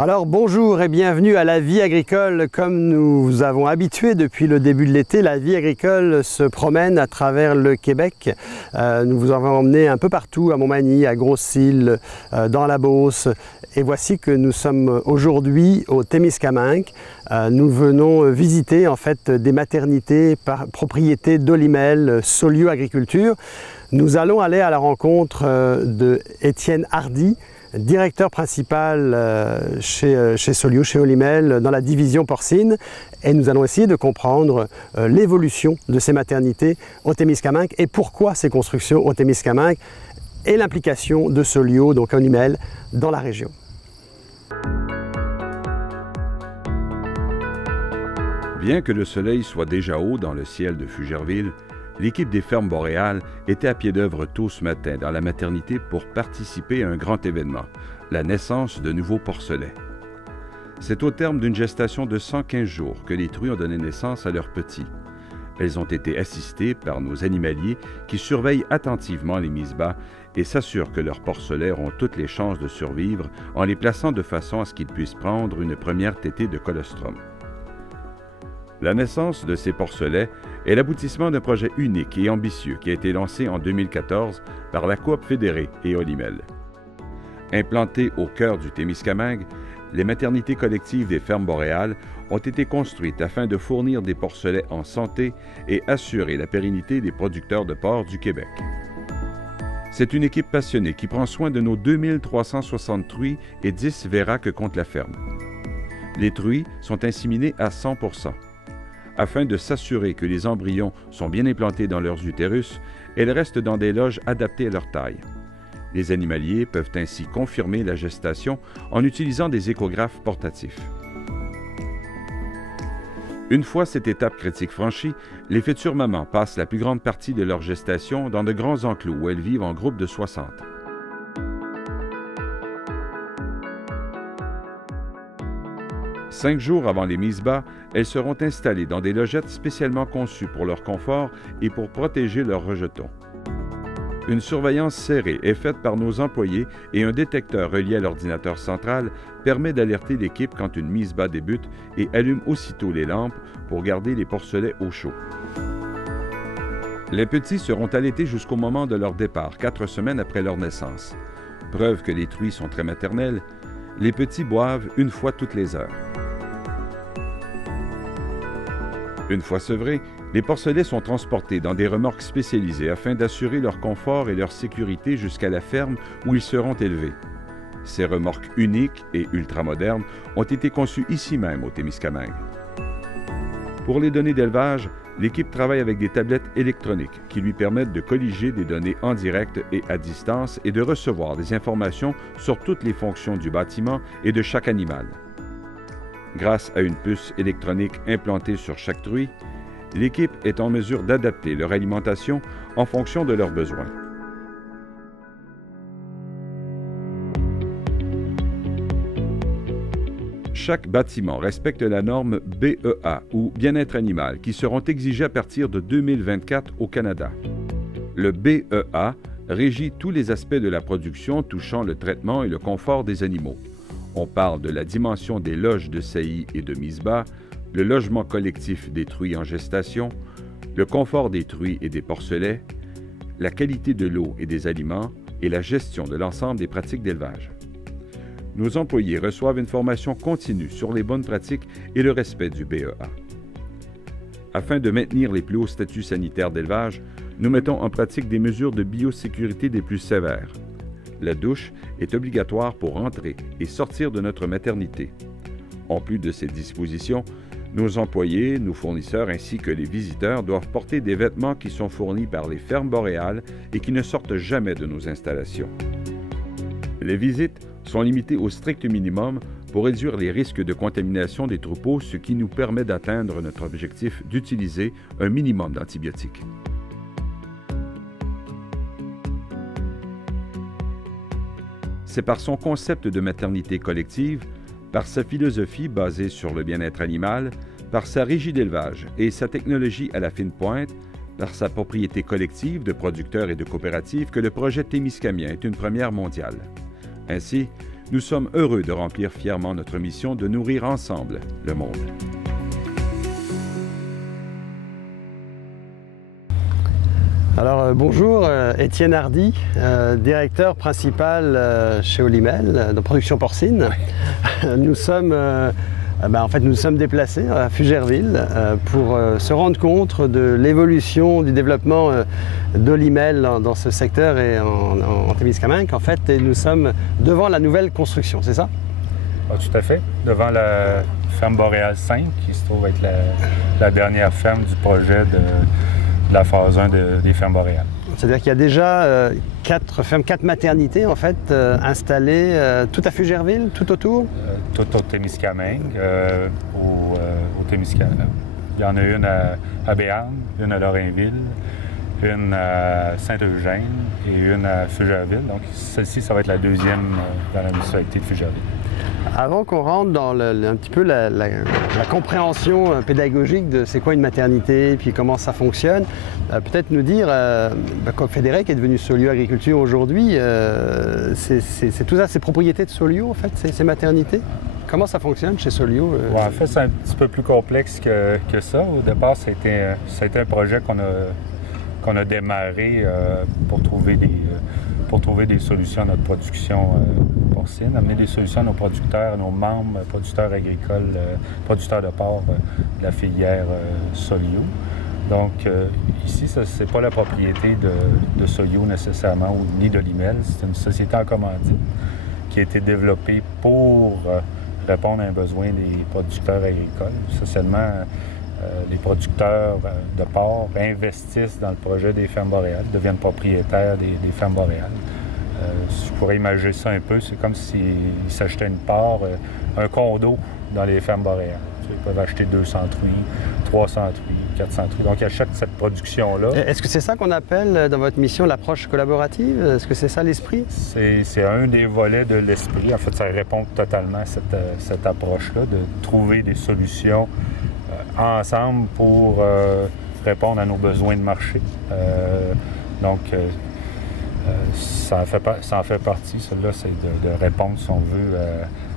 Alors bonjour et bienvenue à La Vie Agricole. Comme nous vous avons habitué depuis le début de l'été, La Vie Agricole se promène à travers le Québec. Nous vous avons emmené un peu partout, à Montmagny, à Grosse-Île, dans la Beauce. Et voici que nous sommes aujourd'hui au Témiscamingue. Nous venons visiter en fait des maternités par propriété d'Olymel, Solieu Agriculture. Nous allons aller à la rencontre de Étienne Hardy, directeur principal chez Solieu, chez Olymel, dans la division porcine. Et nous allons essayer de comprendre l'évolution de ces maternités au Témiscamingue et pourquoi ces constructions au Témiscamingue et l'implication de Solieu, donc Olymel, dans la région. Bien que le soleil soit déjà haut dans le ciel de Fugerville, l'équipe des fermes boréales était à pied d'œuvre tôt ce matin dans la maternité pour participer à un grand événement, la naissance de nouveaux porcelets. C'est au terme d'une gestation de 115 jours que les truies ont donné naissance à leurs petits. Elles ont été assistées par nos animaliers qui surveillent attentivement les mises bas et s'assurent que leurs porcelets auront toutes les chances de survivre en les plaçant de façon à ce qu'ils puissent prendre une première tétée de colostrum. La naissance de ces porcelets est l'aboutissement d'un projet unique et ambitieux qui a été lancé en 2014 par la Coop fédérée et Olymel. Implantées au cœur du Témiscamingue, les maternités collectives des fermes boréales ont été construites afin de fournir des porcelets en santé et assurer la pérennité des producteurs de porc du Québec. C'est une équipe passionnée qui prend soin de nos 2360 truies et 10 verras que compte la ferme. Les truies sont inséminées à 100%. Afin de s'assurer que les embryons sont bien implantés dans leurs utérus, elles restent dans des loges adaptées à leur taille. Les animaliers peuvent ainsi confirmer la gestation en utilisant des échographes portatifs. Une fois cette étape critique franchie, les futures mamans passent la plus grande partie de leur gestation dans de grands enclos où elles vivent en groupe de 60. Cinq jours avant les mises bas, elles seront installées dans des logettes spécialement conçues pour leur confort et pour protéger leurs rejetons. Une surveillance serrée est faite par nos employés et un détecteur relié à l'ordinateur central permet d'alerter l'équipe quand une mise bas débute et allume aussitôt les lampes pour garder les porcelets au chaud. Les petits seront allaités jusqu'au moment de leur départ, 4 semaines après leur naissance. Preuve que les truies sont très maternelles, les petits boivent une fois toutes les heures. Une fois sevrés, les porcelets sont transportés dans des remorques spécialisées afin d'assurer leur confort et leur sécurité jusqu'à la ferme où ils seront élevés. Ces remorques uniques et ultramodernes ont été conçues ici même au Témiscamingue. Pour les données d'élevage, l'équipe travaille avec des tablettes électroniques qui lui permettent de colliger des données en direct et à distance et de recevoir des informations sur toutes les fonctions du bâtiment et de chaque animal. Grâce à une puce électronique implantée sur chaque truie, l'équipe est en mesure d'adapter leur alimentation en fonction de leurs besoins. Chaque bâtiment respecte la norme BEA ou Bien-être animal qui seront exigées à partir de 2024 au Canada. Le BEA régit tous les aspects de la production touchant le traitement et le confort des animaux. On parle de la dimension des loges de saillie et de mise bas, le logement collectif des truies en gestation, le confort des truies et des porcelets, la qualité de l'eau et des aliments et la gestion de l'ensemble des pratiques d'élevage. Nos employés reçoivent une formation continue sur les bonnes pratiques et le respect du BEA. Afin de maintenir les plus hauts statuts sanitaires d'élevage, nous mettons en pratique des mesures de biosécurité des plus sévères. La douche est obligatoire pour entrer et sortir de notre maternité. En plus de ces dispositions, nos employés, nos fournisseurs ainsi que les visiteurs doivent porter des vêtements qui sont fournis par les fermes boréales et qui ne sortent jamais de nos installations. Les visites sont limitées au strict minimum pour réduire les risques de contamination des troupeaux, ce qui nous permet d'atteindre notre objectif d'utiliser un minimum d'antibiotiques. C'est par son concept de maternité collective, par sa philosophie basée sur le bien-être animal, par sa régie d'élevage et sa technologie à la fine pointe, par sa propriété collective de producteurs et de coopératives que le projet Témiscamien est une première mondiale. Ainsi, nous sommes heureux de remplir fièrement notre mission de nourrir ensemble le monde. Alors bonjour, Étienne Hardy, directeur principal chez Olimel, de production porcine. Oui. Nous sommes déplacés à Fugerville pour se rendre compte de l'évolution du développement d'Olimel dans ce secteur et en Témiscamingue en fait, et nous sommes devant la nouvelle construction, c'est ça? Ah, tout à fait, devant la ferme Boréal 5 qui se trouve être la dernière ferme du projet de la phase 1 des fermes boréales. C'est-à-dire qu'il y a déjà 4 maternités en fait installées tout à Fugerville, tout autour? Tout au Témiscamingue, au Témiscamingue. Il y en a une à Béarn, une à Lorrainville, une à Saint-Eugène et une à Fugerville. Donc celle-ci, ça va être la deuxième dans la municipalité de Fugerville. Avant qu'on rentre dans un petit peu la compréhension pédagogique de c'est quoi une maternité, puis comment ça fonctionne, peut-être nous dire, comme Fédérec est devenu Solio Agriculture aujourd'hui, c'est tout ça, ces propriétés de Solio en fait, ces maternités? Comment ça fonctionne chez Solio? Ouais, en fait, c'est un petit peu plus complexe que ça. Au départ, ça a été un projet qu'on a démarré pour trouver des solutions à notre production porcine, amener des solutions à nos producteurs, à nos membres, producteurs agricoles, producteurs de porc de la filière Solio. Donc ici, ce n'est pas la propriété de Solio nécessairement, ni d'Olimel. C'est une société en commandite qui a été développée pour répondre à un besoin des producteurs agricoles. Essentiellement, les producteurs de porc investissent dans le projet des fermes boréales, deviennent propriétaires des fermes boréales. Je pourrais imaginer ça un peu, c'est comme s'ils s'achetaient une part, un condo dans les fermes boréales. Ils peuvent acheter 200 truies, 300 truies, 400 truies. Donc, ils achètent cette production-là. Est-ce que c'est ça qu'on appelle dans votre mission l'approche collaborative? Est-ce que c'est ça l'esprit? C'est un des volets de l'esprit. En fait, ça répond totalement à cette approche-là, de trouver des solutions ensemble pour répondre à nos besoins de marché. Ça en fait partie. Celle-là, c'est de répondre, si on veut,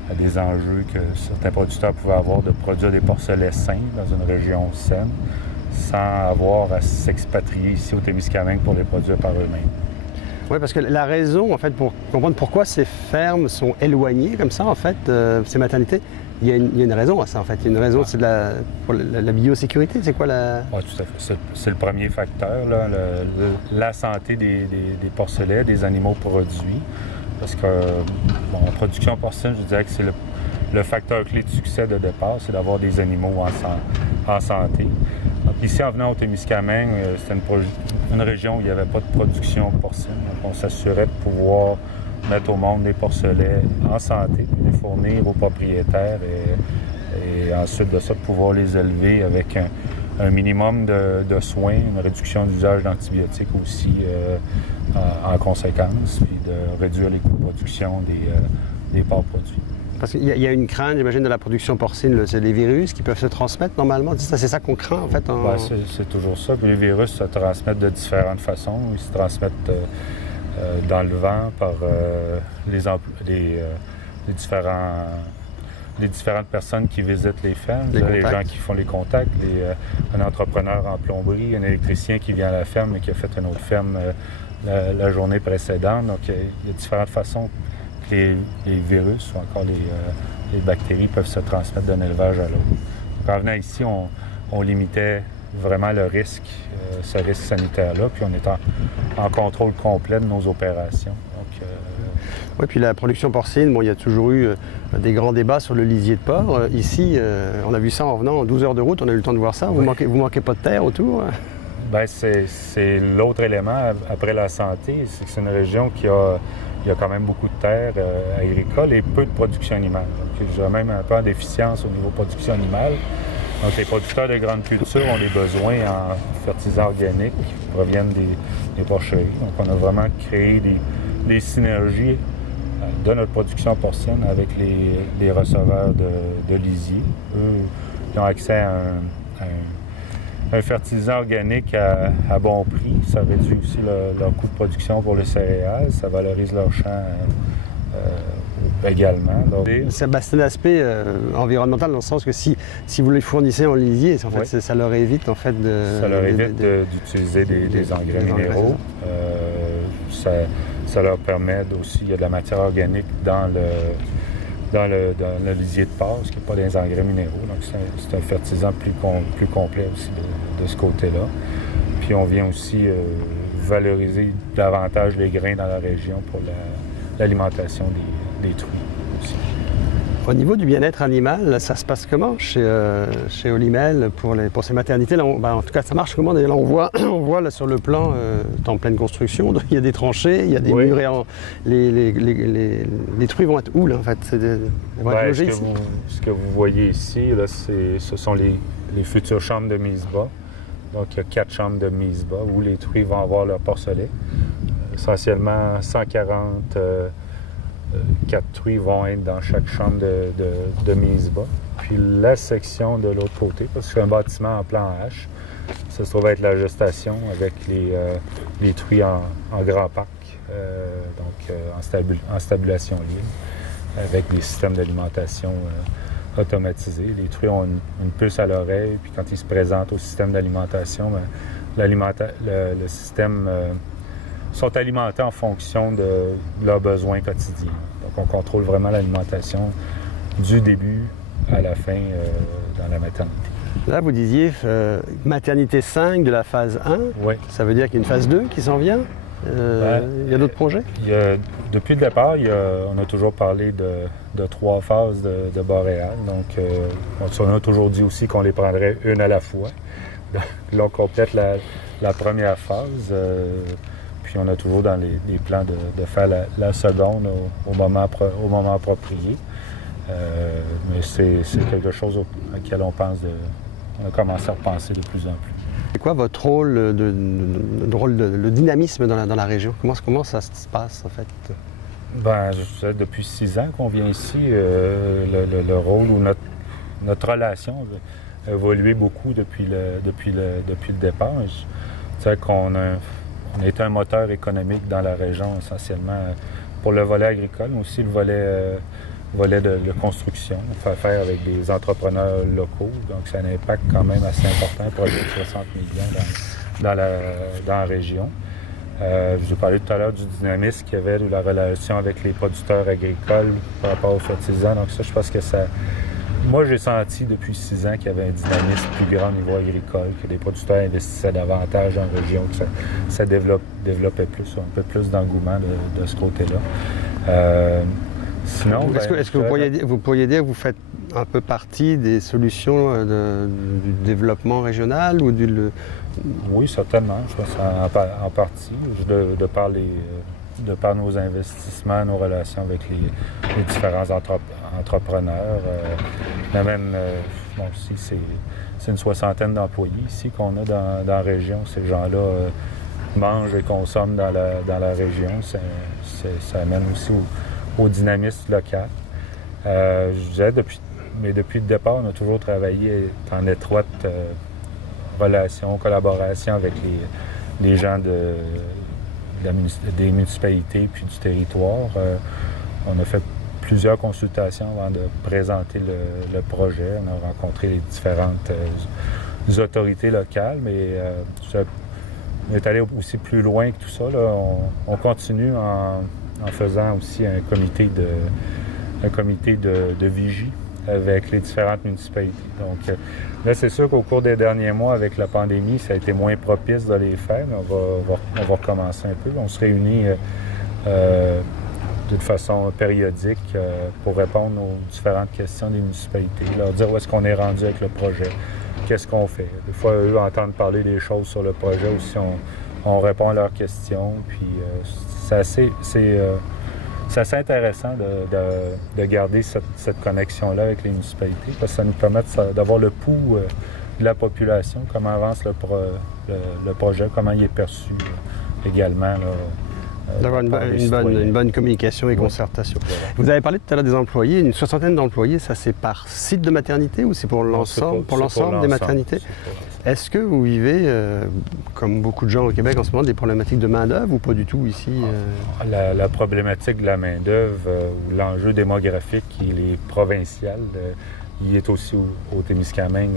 à des enjeux que certains producteurs pouvaient avoir de produire des porcelets sains dans une région saine, sans avoir à s'expatrier ici au Témiscamingue pour les produire par eux-mêmes. Oui, parce que la raison, en fait, pour comprendre pourquoi ces fermes sont éloignées comme ça, en fait, ces maternités, il y a une raison à ça, en fait. Il y a une raison, c'est pour la biosécurité. C'est quoi la... Oui, tout à fait. C'est le premier facteur, là, la santé des porcelets, des animaux produits. Parce que, en production porcine, je dirais que c'est le facteur clé de succès de départ, c'est d'avoir des animaux en santé. Donc, ici, en venant au Témiscamingue, c'était une région où il n'y avait pas de production porcine. Donc, on s'assurait de pouvoir mettre au monde des porcelets en santé, les fournir aux propriétaires et ensuite de ça, de pouvoir les élever avec un minimum de soins, une réduction d'usage d'antibiotiques aussi en conséquence, puis de réduire les coûts de production des porcs produits. Parce qu'il y a une crainte, j'imagine, de la production porcine, c'est les virus qui peuvent se transmettre normalement. C'est ça qu'on craint, en fait? C'est toujours ça. Puis les virus se transmettent de différentes façons. Ils se transmettent dans le vent par les différentes personnes qui visitent les fermes, les gens qui font les contacts, un entrepreneur en plomberie, un électricien qui vient à la ferme et qui a fait une autre ferme la journée précédente. Donc, il y a différentes façons que les virus ou encore les bactéries peuvent se transmettre d'un élevage à l'autre. En venant ici, on limitait vraiment le risque, ce risque sanitaire-là, puis on est en contrôle complet de nos opérations. Donc, oui, puis la production porcine, il y a toujours eu des grands débats sur le lisier de porc. Ici, on a vu ça en venant, 12 heures de route, on a eu le temps de voir ça. Vous manquez pas de terre autour? Bien, c'est l'autre élément après la santé, c'est que c'est une région il y a quand même beaucoup de terres agricoles et peu de production animale. Donc, j'ai même un peu en déficience au niveau production animale. Donc, les producteurs de grandes cultures ont des besoins en fertilisants organiques qui proviennent des porcheries. Donc, on a vraiment créé des synergies de notre production porcine avec les receveurs de lisier. Eux, ils ont accès à un fertilisant organique à bon prix. Ça réduit aussi leur coût de production pour les céréales. Ça valorise leur champ également. C'est l'aspect environnemental dans le sens que si vous les fournissez en lisier, en fait, ça leur évite en fait d'utiliser des engrais minéraux. Ça leur permet aussi, il y a de la matière organique dans le lisier de porc, ce qui n'est pas des engrais minéraux. Donc c'est un fertilisant plus complet aussi de ce côté-là. Puis on vient aussi valoriser davantage les grains dans la région pour l'alimentation des truies aussi. Au niveau du bien-être animal, ça se passe comment chez Olimel pour ces maternités là, en tout cas, ça marche comment? Là, on voit là, sur le plan, en pleine construction, il y a des tranchées, il y a des murs et les truies vont être où là en fait? Ce que vous voyez ici, là, ce sont les futures chambres de mise-bas. Donc, il y a 4 chambres de mise-bas où les truies vont avoir leur porcelet. Essentiellement, 144 truies vont être dans chaque chambre de mise-bas. Puis la section de l'autre côté, parce que c'est un bâtiment en plan H, ça se trouve être la gestation avec les truies en grand parc, en stabulation libre, avec des systèmes d'alimentation automatisés. Les truies ont une puce à l'oreille, puis quand ils se présentent au système d'alimentation, le système sont alimentés en fonction de leurs besoins quotidiens. Donc on contrôle vraiment l'alimentation du début à la fin dans la maternité. Là, vous disiez maternité 5 de la phase 1. Oui. Ça veut dire qu'il y a une phase 2 qui s'en vient? Il y a d'autres projets? Depuis le départ, on a toujours parlé de 3 phases de Boréal. Donc, on a toujours dit aussi qu'on les prendrait une à la fois. Donc, là, on complète la première phase. Puis, on a toujours dans les plans de faire la seconde au moment approprié. Mais c'est quelque chose auquel on a commencé à repenser de plus en plus. C'est quoi votre rôle, le dynamisme dans la région? Comment ça se passe en fait? Depuis 6 ans qu'on vient ici, le rôle ou notre relation a évolué beaucoup depuis le départ. Je sais qu'on a été un moteur économique dans la région essentiellement pour le volet agricole, mais aussi le volet de construction. On fait affaire avec des entrepreneurs locaux, donc ça a un impact quand même assez important, un projet de 60 millions dans la région. Je vous ai parlé tout à l'heure du dynamisme qu'il y avait, de la relation avec les producteurs agricoles par rapport aux fertilisants. Donc ça, je pense que moi, j'ai senti depuis 6 ans qu'il y avait un dynamisme plus grand au niveau agricole, que les producteurs investissaient davantage en région, que ça développait un peu plus d'engouement de ce côté-là. Sinon, est-ce que vous pourriez dire que vous faites un peu partie des solutions du développement régional ou Oui, certainement. Je pense en partie, de par nos investissements, nos relations avec les différents entrepreneurs. Mais même, aussi, c'est une 60aine d'employés ici qu'on a dans la région. Ces gens-là mangent et consomment dans la région. Ça amène aussi au dynamisme local. Je disais, depuis le départ, on a toujours travaillé en étroite relation, collaboration avec les gens des municipalités puis du territoire. On a fait plusieurs consultations avant de présenter le projet. On a rencontré les différentes autorités locales, mais on est allé aussi plus loin que tout ça. Là. On continue en faisant aussi un comité de vigie avec les différentes municipalités. Donc là, c'est sûr qu'au cours des derniers mois, avec la pandémie, ça a été moins propice de les faire, mais on va recommencer un peu. On se réunit de façon périodique pour répondre aux différentes questions des municipalités, leur dire où est-ce qu'on est rendu avec le projet, qu'est-ce qu'on fait. Des fois, eux entendent parler des choses sur le projet aussi, on répond à leurs questions, puis c'est assez intéressant de garder cette connexion-là avec les municipalités, parce que ça nous permet d'avoir le pouls de la population, comment avance le projet, comment il est perçu également là, D'avoir une bonne communication et concertation. Voilà. Vous avez parlé tout à l'heure des employés, une soixantaine d'employés, ça c'est par site de maternité ou c'est pour l'ensemble des maternités? Est-ce que vous vivez, comme beaucoup de gens au Québec en ce moment, des problématiques de main-d'œuvre ou pas du tout ici? La problématique de la main-d'œuvre ou l'enjeu démographique, il est provincial. Il est aussi au Témiscamingue.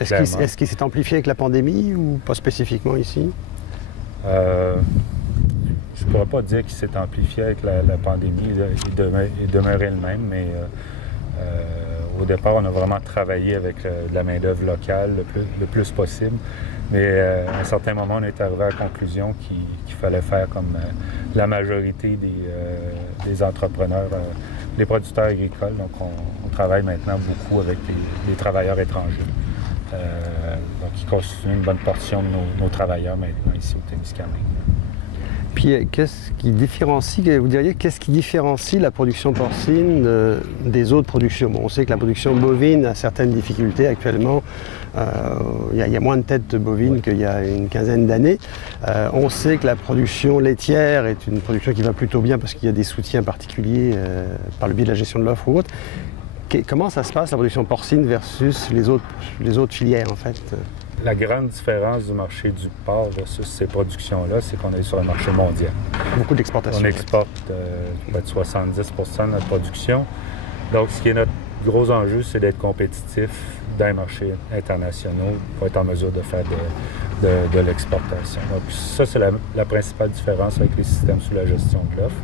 Est-ce qu'il s'est amplifié avec la pandémie ou pas spécifiquement ici? Je ne pourrais pas dire qu'il s'est amplifié avec la pandémie. Il demeurait le même, mais au départ, on a vraiment travaillé avec de la main-d'œuvre locale le plus possible. Mais à un certain moment, on est arrivé à la conclusion qu'il fallait faire comme la majorité des entrepreneurs, les producteurs agricoles. Donc, on travaille maintenant beaucoup avec les travailleurs étrangers. Donc, qui constituent une bonne portion de nos travailleurs maintenant ici au Témiscamingue. Puis, qu'est-ce qui différencie la production porcine des autres productions? Bon, on sait que la production bovine a certaines difficultés actuellement. Il y a moins de têtes bovines qu'il y a une quinzaine d'années. On sait que la production laitière est une production qui va plutôt bien parce qu'il y a des soutiens particuliers par le biais de la gestion de l'offre ou autre. Comment ça se passe, la production porcine versus les autres filières, en fait? La grande différence du marché du porc versus ces productions-là, c'est qu'on est sur un marché mondial. Beaucoup d'exportation. On exporte peut-être 70 % de notre production. Donc, ce qui est notre gros enjeu, c'est d'être compétitif dans les marchés internationaux pour être en mesure de faire de l'exportation. Donc, ça, c'est la principale différence avec les systèmes sous la gestion de l'offre.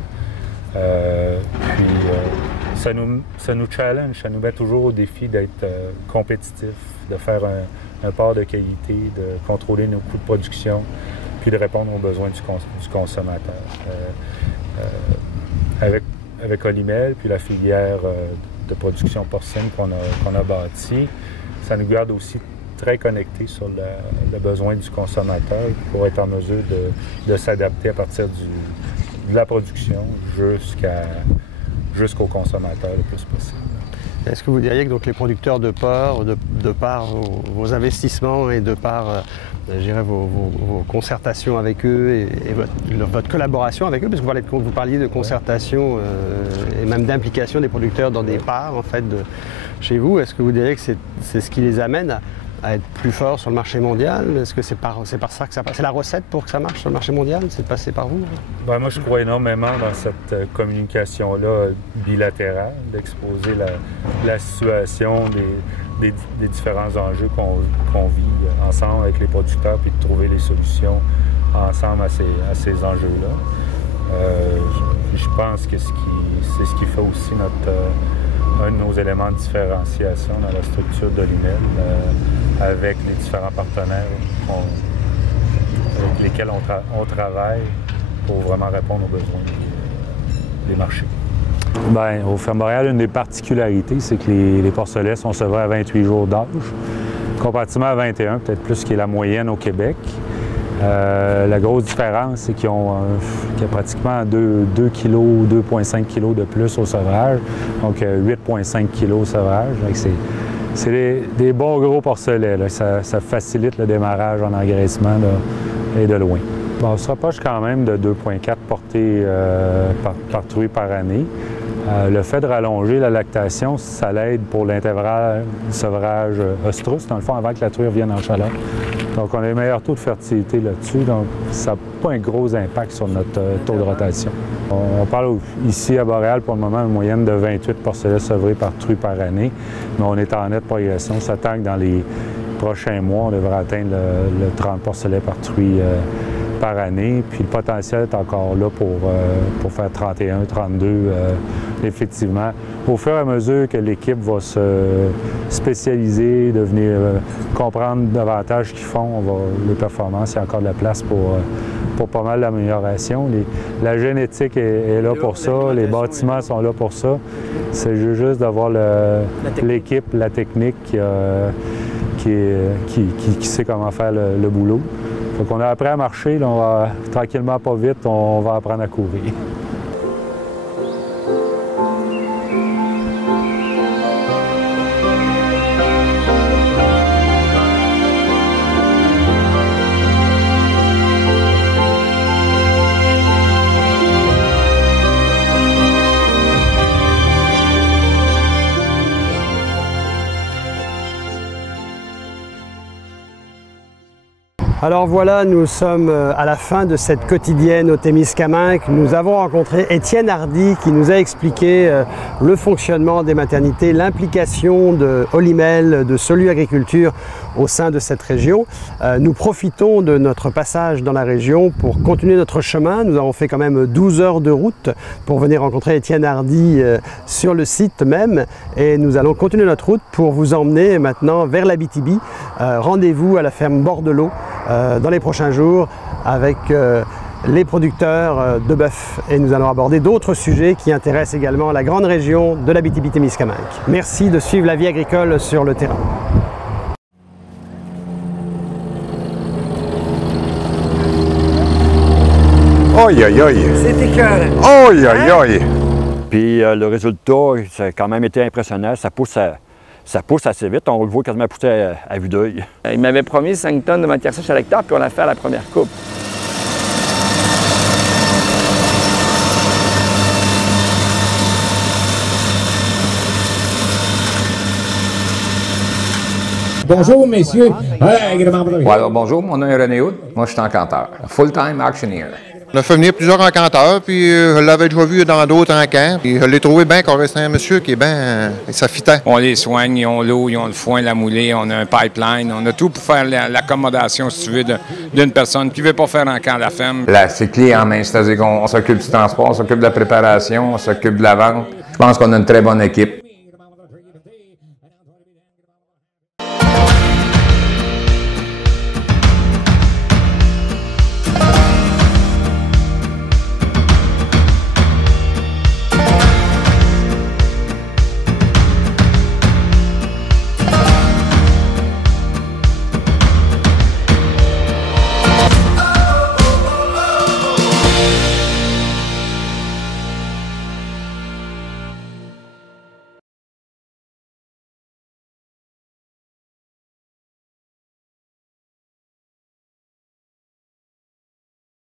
Ça nous challenge, ça nous met toujours au défi d'être compétitif, de faire un porc de qualité, de contrôler nos coûts de production, puis de répondre aux besoins du consommateur. Avec Olimel, puis la filière de production porcine qu'on a bâtie, ça nous garde aussi très connectés sur le besoin du consommateur pour être en mesure de s'adapter à partir de la production jusqu'au consommateur le plus possible. Est-ce que vous diriez que donc, les producteurs de porc, de par vos investissements et de par vos concertations avec eux et votre collaboration avec eux, parce que vous parliez de concertation et même d'implication des producteurs dans des parts en fait, chez vous, est-ce que vous diriez que c'est ce qui les amène à être plus forts sur le marché mondial? Est-ce que c'est par ça que ça passe? C'est la recette pour que ça marche sur le marché mondial? C'est de passer par vous? Bien, moi, je crois énormément dans cette communication-là bilatérale, d'exposer la situation des différents enjeux qu'on vit ensemble avec les producteurs, puis de trouver les solutions ensemble à ces enjeux-là. Je pense que c'est ce qui fait aussi un de nos éléments de différenciation dans la structure d'Olimel avec les différents partenaires avec lesquels on travaille pour vraiment répondre aux besoins des marchés. Bien, au Ferme Boréal, une des particularités, c'est que les porcelets sont sevrés à 28 jours d'âge, comparativement à 21, peut-être plus qui est la moyenne au Québec. La grosse différence, c'est qu'il y a pratiquement 2 kg, 2,5 kg de plus au sevrage, donc 8,5 kg au sevrage. C'est des bons gros porcelets, là. Ça facilite le démarrage en engraissement là, et de loin. Bon, on se rapproche quand même de 2,4 portées par truie par année. Le fait de rallonger la lactation, ça l'aide pour l'intervalle sevrage ostrus, dans le fond, avant que la truie revienne en chaleur. Donc, on a les meilleurs taux de fertilité là-dessus, donc ça n'a pas un gros impact sur notre taux de rotation. On parle ici à Boréal, pour le moment, une moyenne de 28 porcelets sevrés par truie par année, mais on est en nette progression. On s'attend que dans les prochains mois, on devrait atteindre le 30 porcelets par truie par année, puis le potentiel est encore là pour faire 31, 32, effectivement. Au fur et à mesure que l'équipe va se spécialiser, devenir comprendre davantage ce qu'ils font, les performances, il y a encore de la place pour pas mal d'amélioration. La génétique est là pour ça, les bâtiments sont là pour ça. C'est juste d'avoir l'équipe, la technique qui sait comment faire le boulot. Donc on a appris à marcher, là, on va tranquillement, pas vite, on va apprendre à courir. Alors voilà, nous sommes à la fin de cette quotidienne au Témiscamingue. Nous avons rencontré Étienne Hardy qui nous a expliqué le fonctionnement des maternités, l'implication de Olimel, de Solu Agriculture au sein de cette région. Nous profitons de notre passage dans la région pour continuer notre chemin. Nous avons fait quand même 12 heures de route pour venir rencontrer Étienne Hardy sur le site même. Et nous allons continuer notre route pour vous emmener maintenant vers l'Abitibi. Rendez-vous à la ferme Bordelot dans les prochains jours avec les producteurs de bœuf. Et nous allons aborder d'autres sujets qui intéressent également la grande région de l'Abitibi-Témiscamingue. Merci de suivre la vie agricole sur le terrain. Aïe, aïe, aïe! C'est écœurant. Aïe, aïe, aïe! Puis le résultat, ça a quand même été impressionnant. Ça pousse assez vite. On le voit quasiment pousser à vue d'œil. Il m'avait promis 5 tonnes de matière sèche à l'hectare, puis on l'a fait à la première coupe. Bonjour, messieurs. Ouais, alors, bonjour, mon nom est René Houd. Moi, je suis encanteur. Full-time auctioneer. On a fait venir plusieurs encanteurs, puis je l'avais déjà vu dans d'autres encans. Puis je l'ai trouvé bien qu'on restait un monsieur qui est bien... ça fitait. On les soigne, ils ont l'eau, ils ont le foin, la moulée, on a un pipeline, on a tout pour faire l'accommodation, si tu veux, d'une personne qui ne veut pas faire un camp à la ferme. Là, c'est clé en main, c'est-à-dire qu'on s'occupe du transport, on s'occupe de la préparation, on s'occupe de la vente. Je pense qu'on a une très bonne équipe.